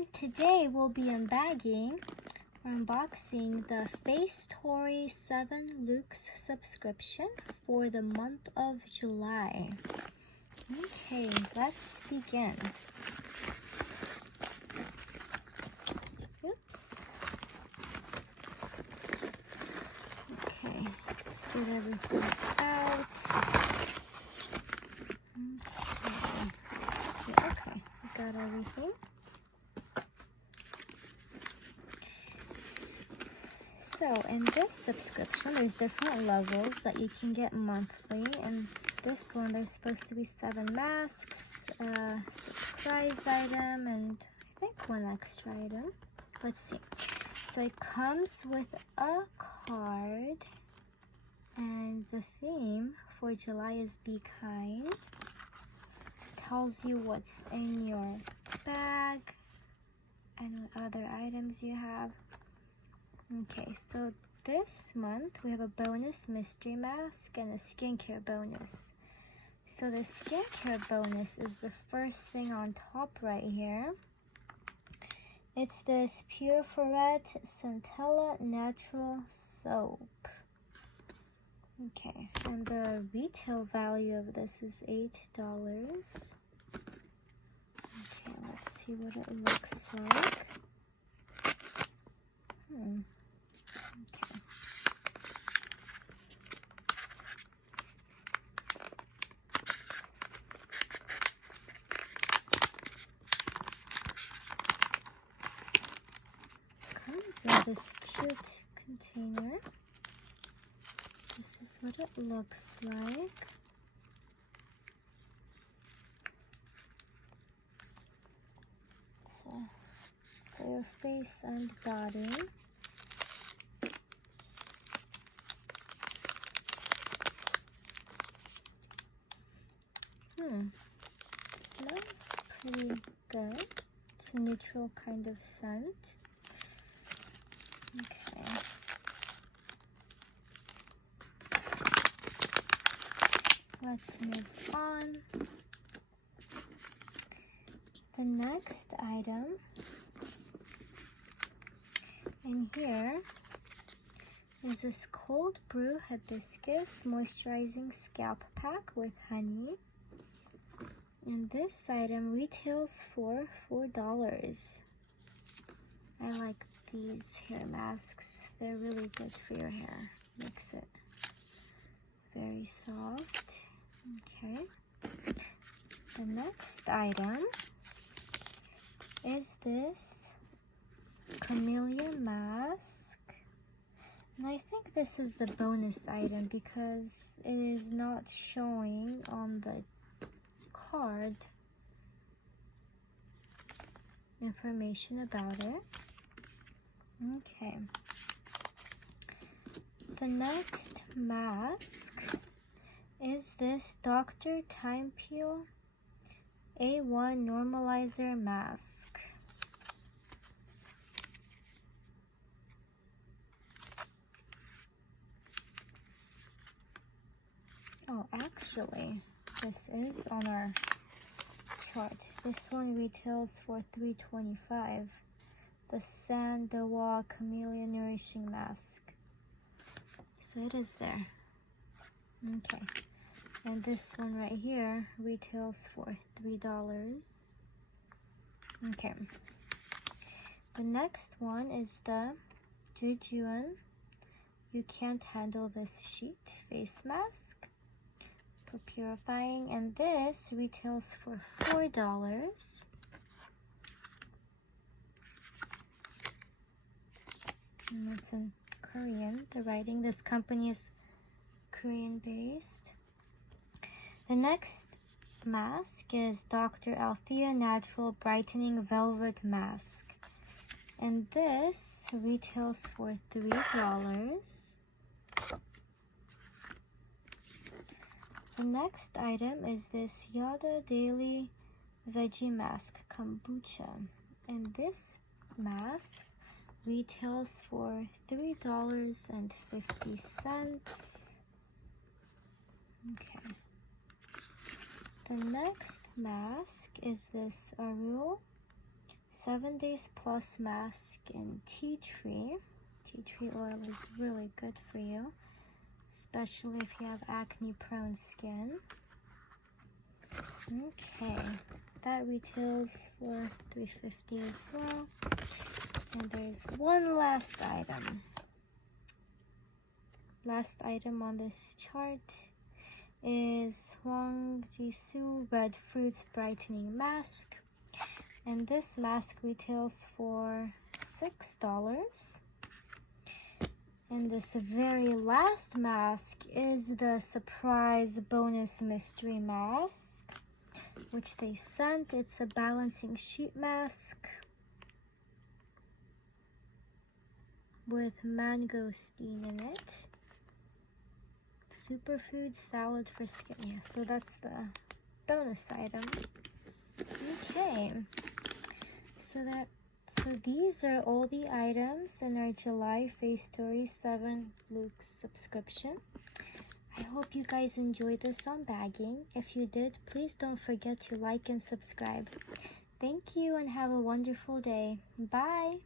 everyone, today we'll be unboxing the Facetory 7 Luxe subscription for the month of July. Okay, let's begin. Oops. Okay, let's get everything out. Okay, we got everything. So in this subscription, there's different levels that you can get monthly. And this one, there's supposed to be 7 masks, a surprise item, and I think 1 extra item. Let's see. So it comes with a card, and the theme for July is Be Kind. It tells you what's in your bag and what other items you have. Okay, so this month we have a bonus mystery mask and a skincare bonus. So the skincare bonus is the first thing on top right here. It's this Pure Ferret Centella Natural Soap. Okay, and the retail value of this is $8. Okay, let's see what it looks like. Okay. Comes in this cute container. This is what it looks like. So for your face and body. Smells pretty good. It's a neutral kind of scent. Okay. Let's move on. The next item in here is this cold brew hibiscus moisturizing scalp pack with honey. And this item retails for $4. I like these hair masks. They're really good for your hair. Makes it very soft. Okay. The next item is this camellia mask. And I think this is the bonus item because it is not showing on the card information about it. Okay. The next mask is this Dr. Time Peel A1 Normalizer Mask. Oh, actually, this is on our chart. This one retails for $3.25. The Sandoval Camellia Nourishing Mask. So it is there. Okay. And this one right here retails for $3. Okay. The next one is the Jujuan You Can't Handle This Sheet Face Mask for purifying, and this retails for $4. And it's in Korean, the writing. This company is Korean based. The next mask is Dr. Althea Natural Brightening Velvet Mask, and this retails for $3. The next item is this Yada Daily Veggie Mask Kombucha, and this mask retails for $3.50. Okay. The next mask is this Ariel 7 Days Plus Mask in tea tree. Tea tree oil is really good for you, especially if you have acne prone skin. Okay, that retails for $3.50 as well. And there's one last item. Last item on this chart is Huang Jisoo Red Fruits Brightening Mask. And this mask retails for $6. And this very last mask is the surprise bonus mystery mask, which they sent. It's a balancing sheet mask with mangosteen in it. Superfood salad for skin. Yeah, so that's the bonus item. Okay, so these are all the items in our July Facetory 7 Luke's subscription. I hope you guys enjoyed this unbagging. If you did, please don't forget to like and subscribe. Thank you and have a wonderful day. Bye!